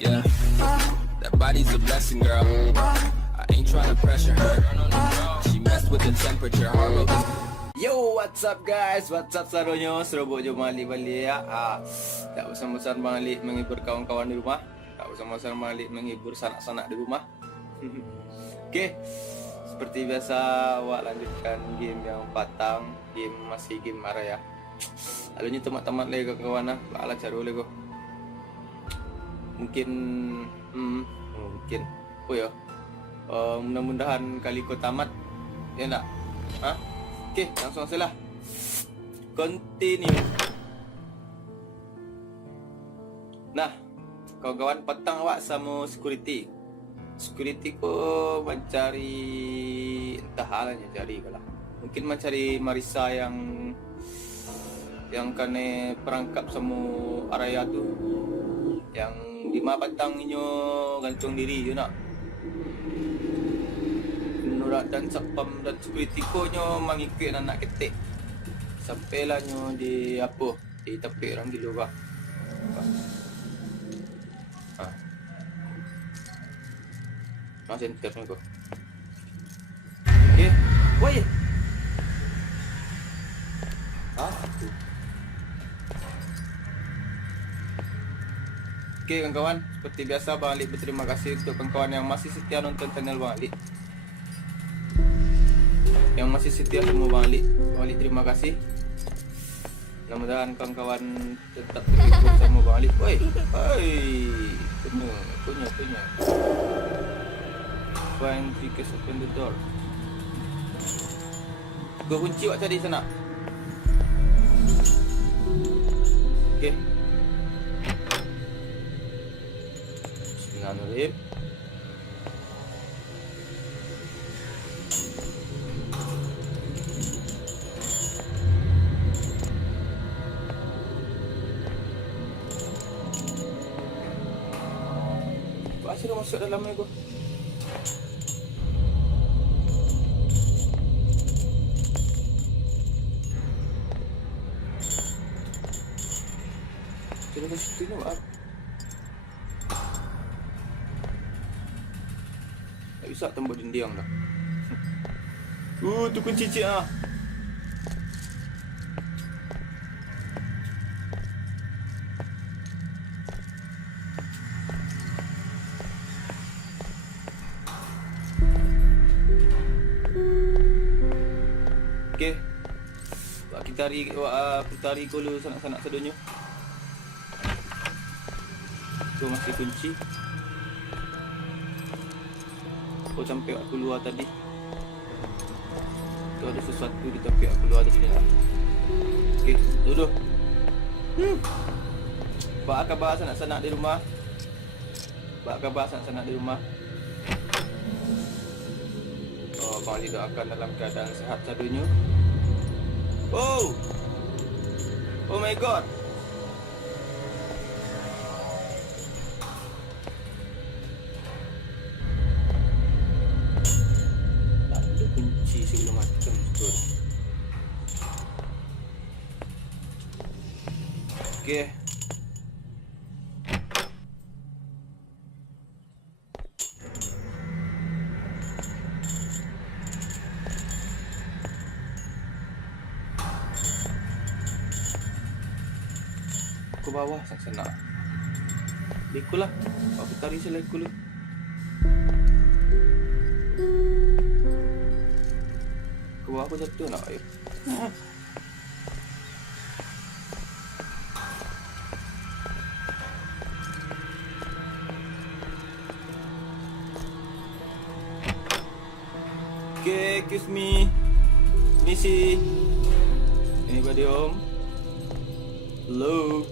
Yeah, that body's a blessing, girl. I ain't trying to pressure her. She messed with the temperature. Yo, what's up guys? What's up serunya? Serobot je balik ya. Tak bosan-bosan balik menghibur kawan-kawan di rumah. Tak bosan-bosan balik menghibur sanak-sanak di rumah. Okey. Seperti biasa, awak lanjutkan game yang patang. Masih game marah ya. Lalunya teman-teman lagi kawan-kawan lah. Bakal cari oleh kau. Mungkin oh ya, mudah-mudahan kali kau tamat ya nak. Okey, langsung sajalah. Continue. Nah, kawan-kawan, petang awak sama security ko mencari, entah halnya cari kalah. Mungkin mencari Marisa yang kena perangkap sama Araya tu, yang 5 petang inyo gantung diri je nak. Nurat dan Sapam dan security ko nyo mengikut anak ketik. Sampailah nyo di apa? Di tepi orang gila kah? Masih enter ni ko. Okey. Woi. Tu. Okey kawan-kawan, seperti biasa Bang Ali berterima kasih untuk kawan-kawan yang masih setia nonton channel Bang Ali. Yang masih setia semua Bang Ali terima kasih. Mudah-mudahan kawan-kawan tetap terhibur sama Bang Ali. Woi, punya. Find tickets, open the door. Gua kunci awak tadi sana. Okey. Bismillahirrahmanirrahim. Sudah masuk dalam ni kau. Jangan situ ni apa? Tak bisa tembok dinding dah. Tu kunci cik ah. Okey. Kita putari dulu sanak-sanak sedunia. Tu masih kunci. Kau sampai aku keluar tadi. Tu ada sesuatu di tempat aku keluar tadi lah. Okey, duduk. Apa khabar sanak-sanak di rumah? Oh, Bang Ali doakan dalam keadaan sihat sadunya. Oh my god. Tak ada kunci segala macam betul. Okey. Ke bawah sana. Lekulah. Aku tarik seleku dulu. Ke bawah aku jatuh nak air. Okay, excuse me. Missy. Anybody home? Hello.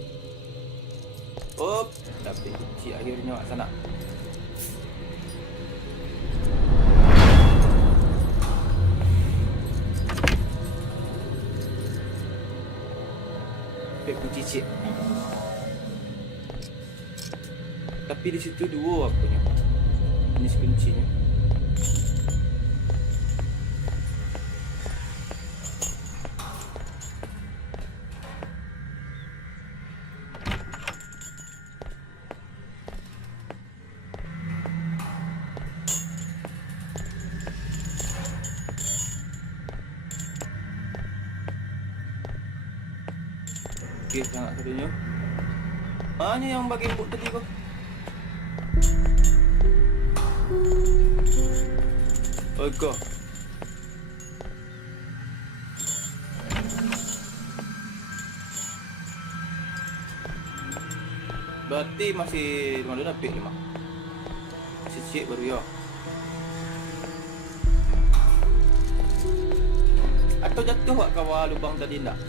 Dapat kunci akhirnya awak sana. Dapat kunci cik. Tapi di situ dua apanya. Jenis kuncinya. Okey, sangat katanya. Mana yang bagi input tadi kau? Oi kau. Berarti masih mana dah pik lima. Masih cik baru ya. Atau jatuh wak kawal lubang tadi ndak?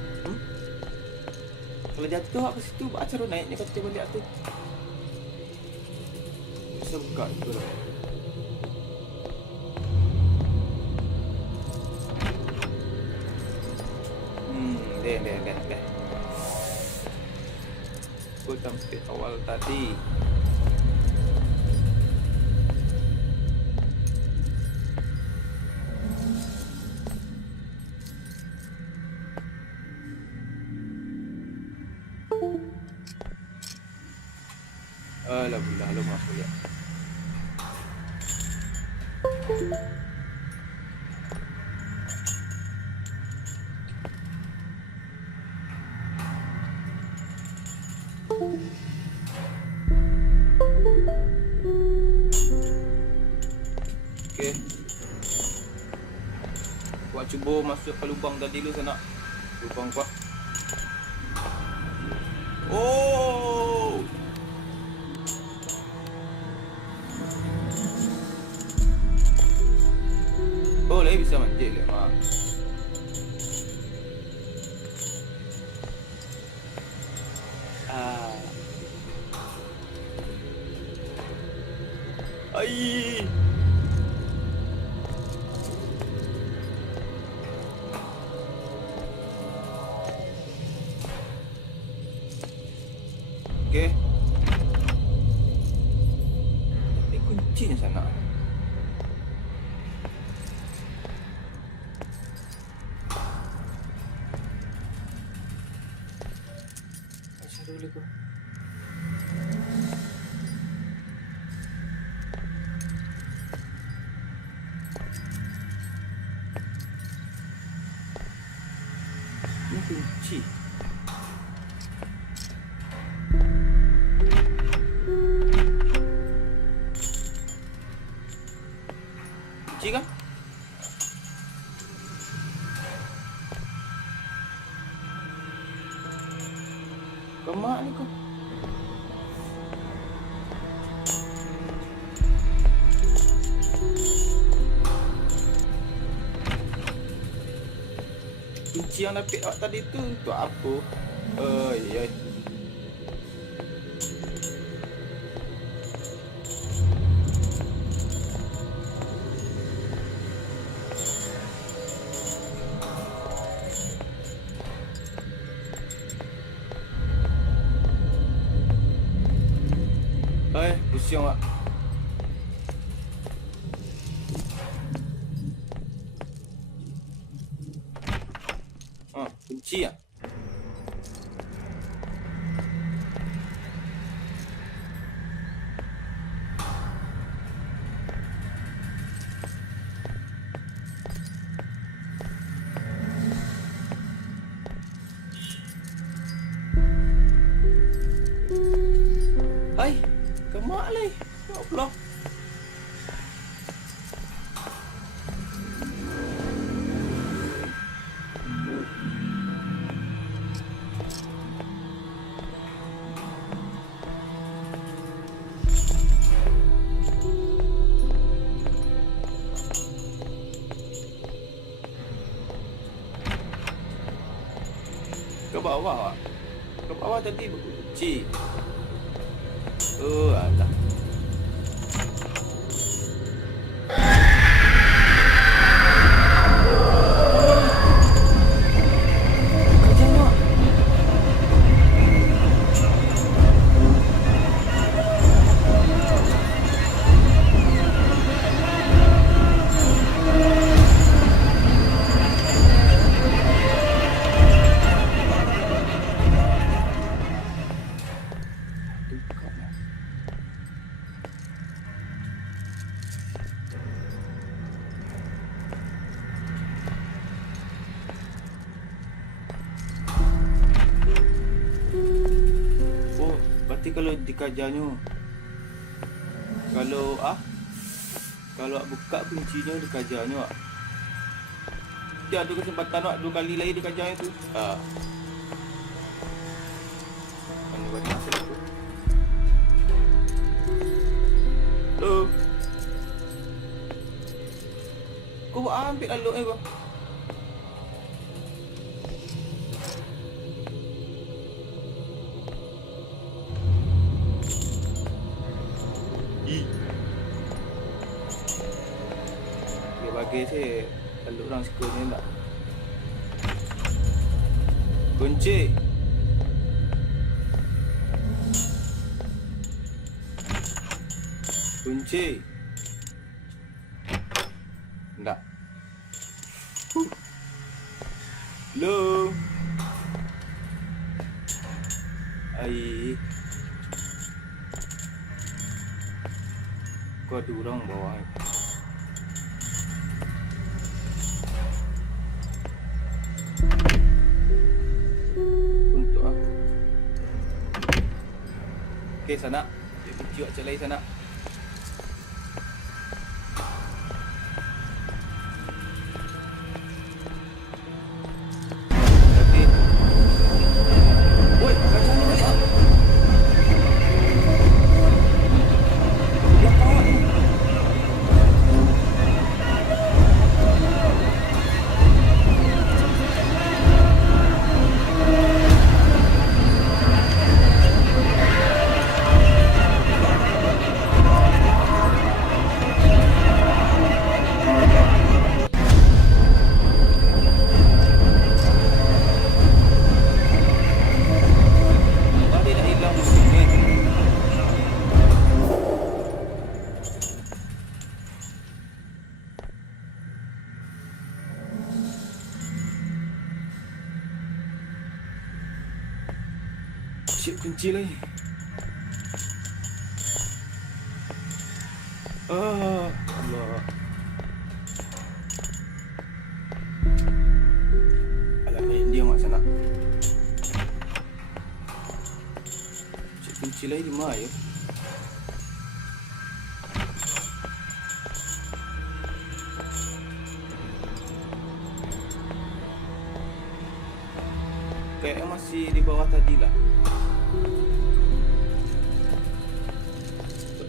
Kalau jatuh wak ke situ, acara naiknya kata balik tu. Bisa buka itu lah. Deh. Aku sampai awal tadi. Alah bulah lu masuk ya. Okey. Buat cuba masuk ke lubang tadi lu sana. Lubang apa? Oh! Boleh bisa manjil ya, mak. Ai. Okey. Tapi kuncinya sana. Macam dulu kau. Ini kunci. Kunci kan? Kemak ni kau. Kunci yang dapat awak tadi tu untuk apa? Oi. Pusing awak. Kunci ah. Hai, kemak leh. Ya Allah. Ke bawah, Wak. Ke bawah tadi berkunci. Alah. Nanti kalau dikajarnya, kalau buka kuncinya dikajarnya, dia ada kesempatan 2 kali lagi dikajarnya tu. Mana bagi masalah tu? Hello. Kau buat ambil lalu kau. Dia bagi saya lalu orang suka ni tak. Kunci. Kunci. Tak. Hello. Ai. Kau ada orang bawah ni. Untuk aku. Okey, sana. Dia kunci waktu lain sana. Cik kunci lagi. Allah. Alah, dia mak sana. Cik kunci lagi di mana ya? Kayaknya masih di bawah tadi lah.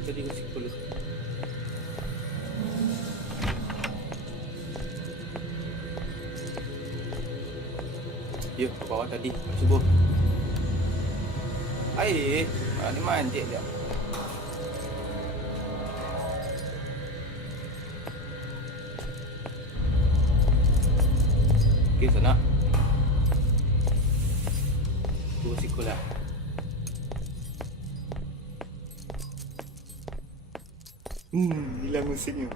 Tadi ke situ dulu. Ya, ke bawah tadi. Subuh. Air. Ni manjik dia. Okey, sana. Tunggu siku lah. Hilang musiknya.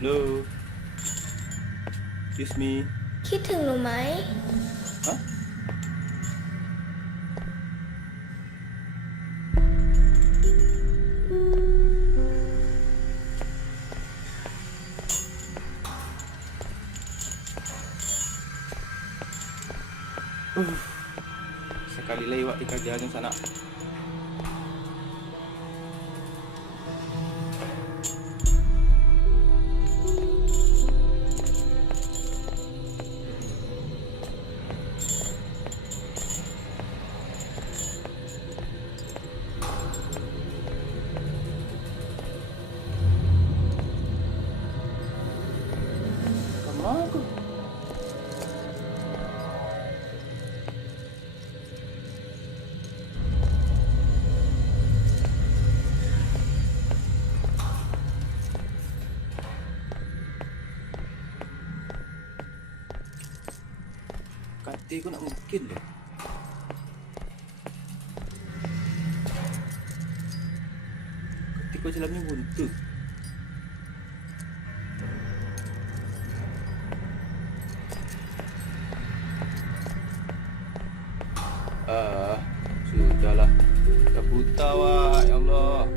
Hello. Excuse me. คิดถึงหนูไหม Huh? Sekali lagi awak dikerja di sana. Kemana aku? Kata aku nak mungkin dah. Kata kau dalam ni buntu. Sudahlah. Dah buta wak, ya Allah.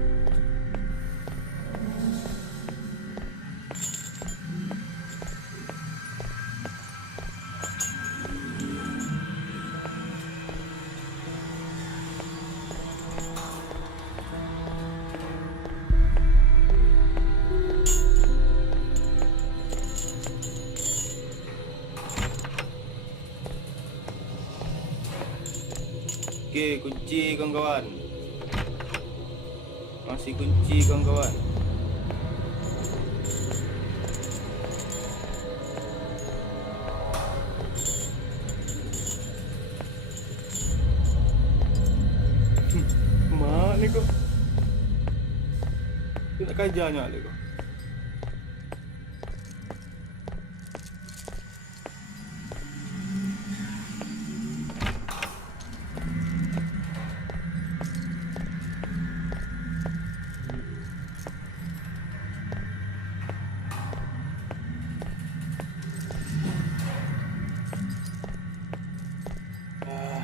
Okey, kunci kawan-kawan. Masih kunci kawan-kawan. Mak ni kau. Tu nak kajarnya lagi kau.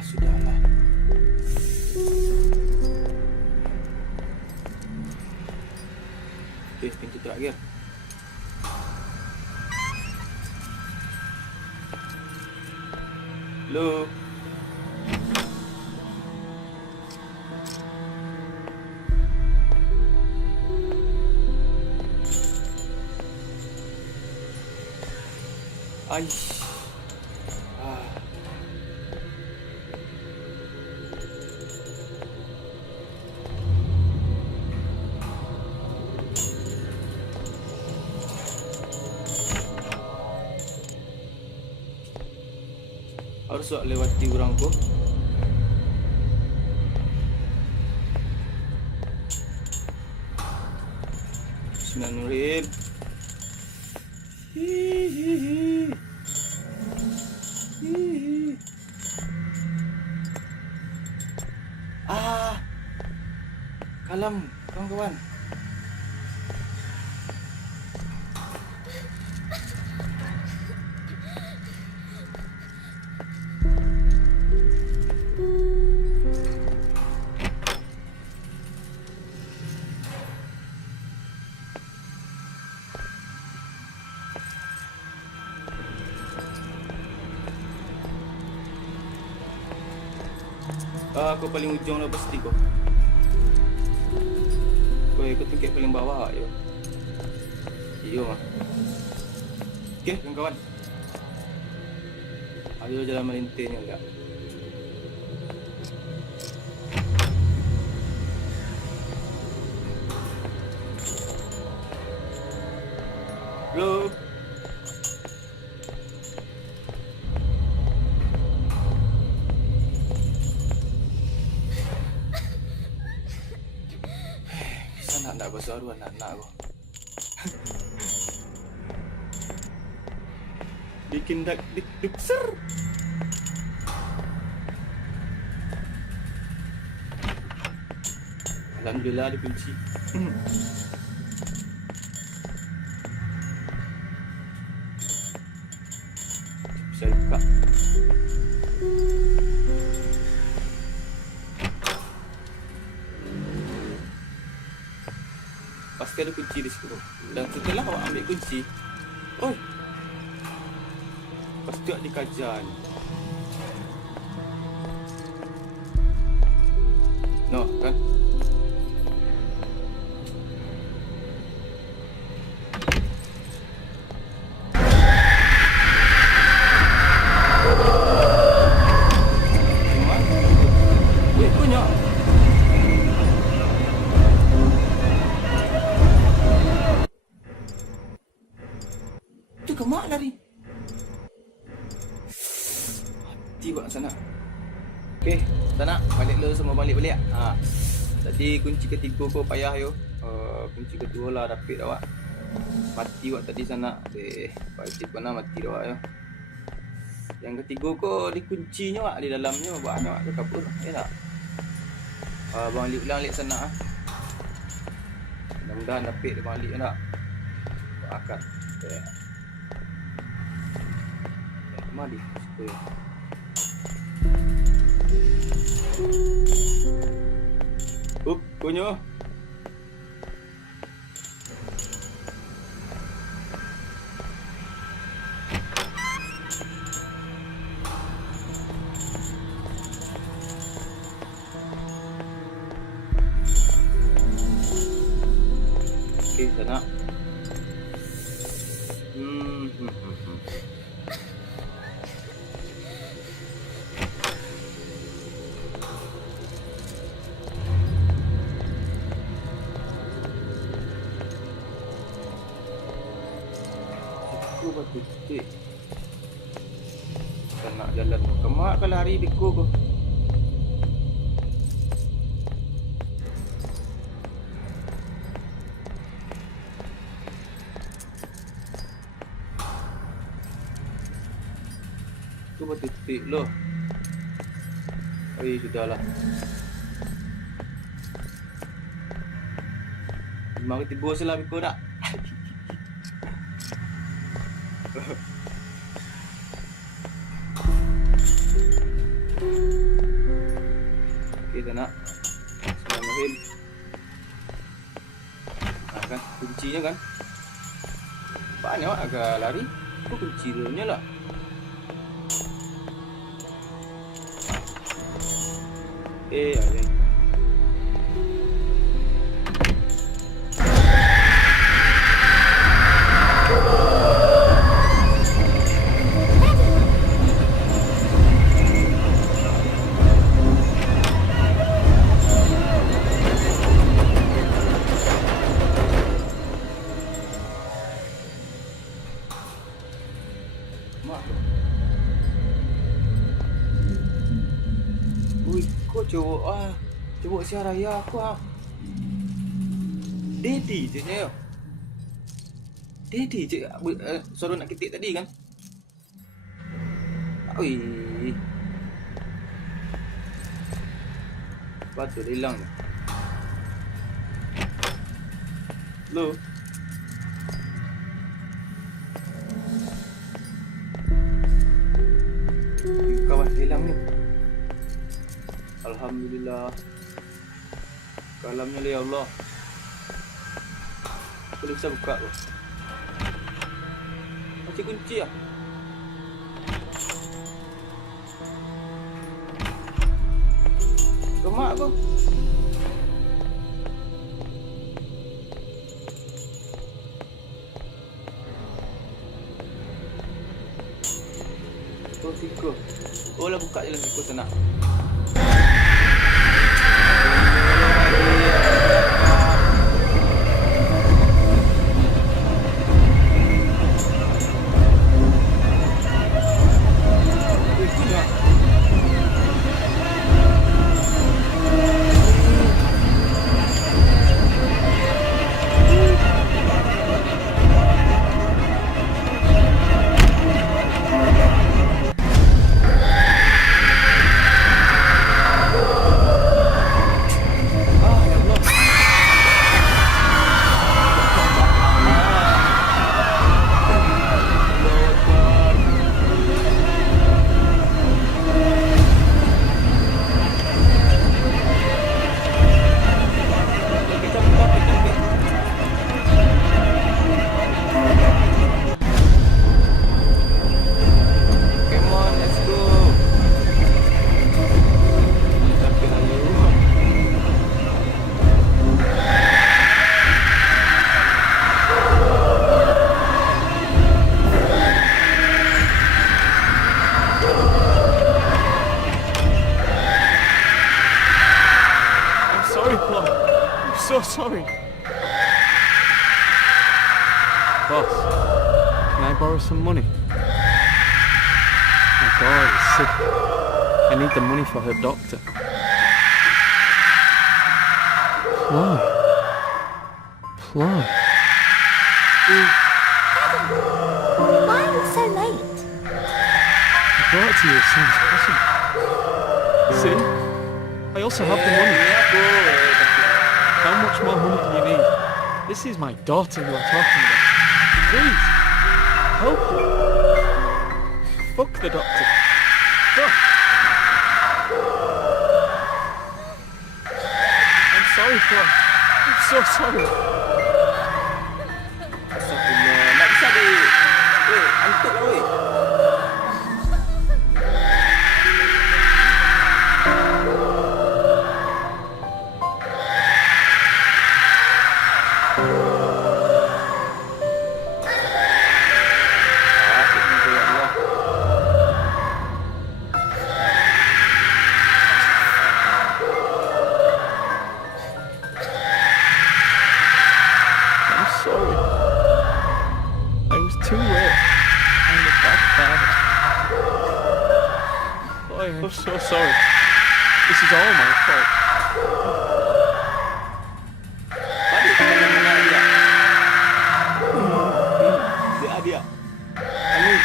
Sudahlah. Okey, pintu terakhir. Hello. Aish. Harus tak lewati orang ko. Bismillahirrahmanirrahim. Hihihi. Kalam kawan-kawan. Aku paling ujung lah pasti kau. Kau tingkat paling bawah yo. Iyo mah. Okey, kawan-kawan. Ayo jalan melintirnya enggak. Hello. Nak besar dua anak aku. Bikin dak dik ser. Alhamdulillah dikunci. Bisa buka. Pasti ada kunci di situ. Dan setelah awak ambil kunci, pasti awak dikajar. No, kan? Kemak lari. Hati buat sana. Okey, sana balik lu semua balik-balik. Tadi kunci ketiga kau payah yo. Kunci kedua lah dapat awak. Mati awak tadi sana. Pasti pernah mati awak yo. Yang ketiga kau dikuncinya awak di dalamnya buat awak tu kabur. Ya tak? Bang Ali ulang alik sana. Mudah-mudahan dapat dia balik nak. Buat akad. Okay. Mari supaya punya okey sana. Tak nak jalan. Kemak ke lari biko ko. Tu titik lo. Sudahlah. Mari tiba salah biko nak. Kita nak Bismillahirrahmanirrahim. Kan kuncinya kan. Apaan awak agak lari? Apa kunci dia lah? Ayan. Cowok si raya aku Daddy je saya. Daddy je suruh nak ketik tadi kan. Oi. Batu hilang ni. Lo. Kawan hilang ni. Alhamdulillah. Kalamnya ya Allah. Boleh bisa buka tu. Macam kunci lah. Kemak tu. Oh, siko. Oh lah buka je lah siko senang. So sorry. Boss, can I borrow some money? My daughter is sick. I need the money for her doctor. Why? Why? Why are you so late? I brought it to you as soon as possible. See? I also have the money. How much more money do you need? This is my daughter you are talking about. Please, help me. Fuck the doctor. Fuck. I'm sorry, Flo. I'm so sorry. Astagfirullah. Nak bisa di. Antuk lah weh. I am so sorry. This is all my fault. Balik ke dalam mana dia. Dia. Anu.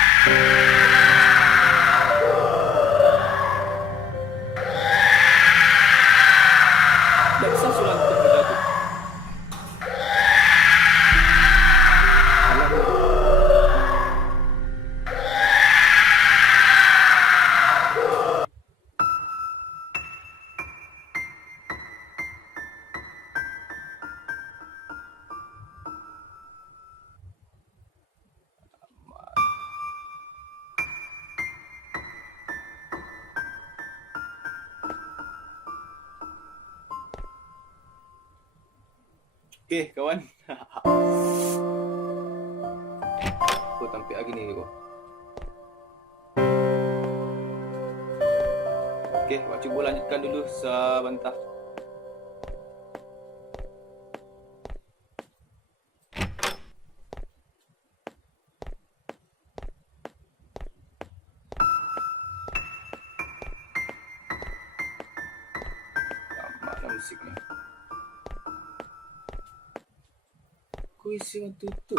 Tak bisa surat untuk benda tu. Alam. Okey, kawan. Aku tampil lagi ni kau. Okey, awak cuba lanjutkan dulu sebentar. Tamatlah musik ni. Kuis yang tutup.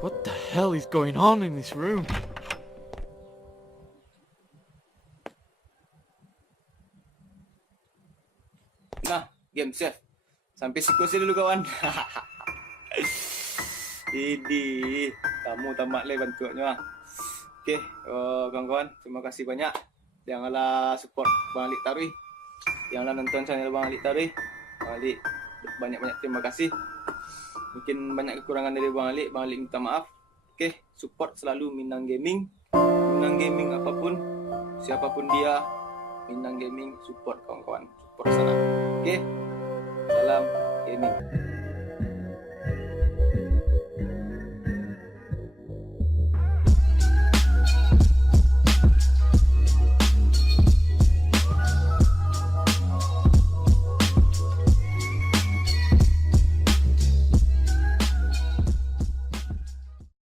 What the hell is going on in this room? Nah, game save. Sampai sequence dulu kawan. Ini kamu tamat le bantuannya. Okey, kawan-kawan, terima kasih banyak. Janganlah support Bang Alik Tarui. Janganlah nonton channel Bang Alik Tarui. Bang Alik banyak-banyak terima kasih. Mungkin banyak kekurangan dari Bang Alik minta maaf. Okey, support selalu Minang Gaming. Minang Gaming apapun, siapapun dia, Minang Gaming support kawan-kawan. Support sana. Okey. Salam gaming.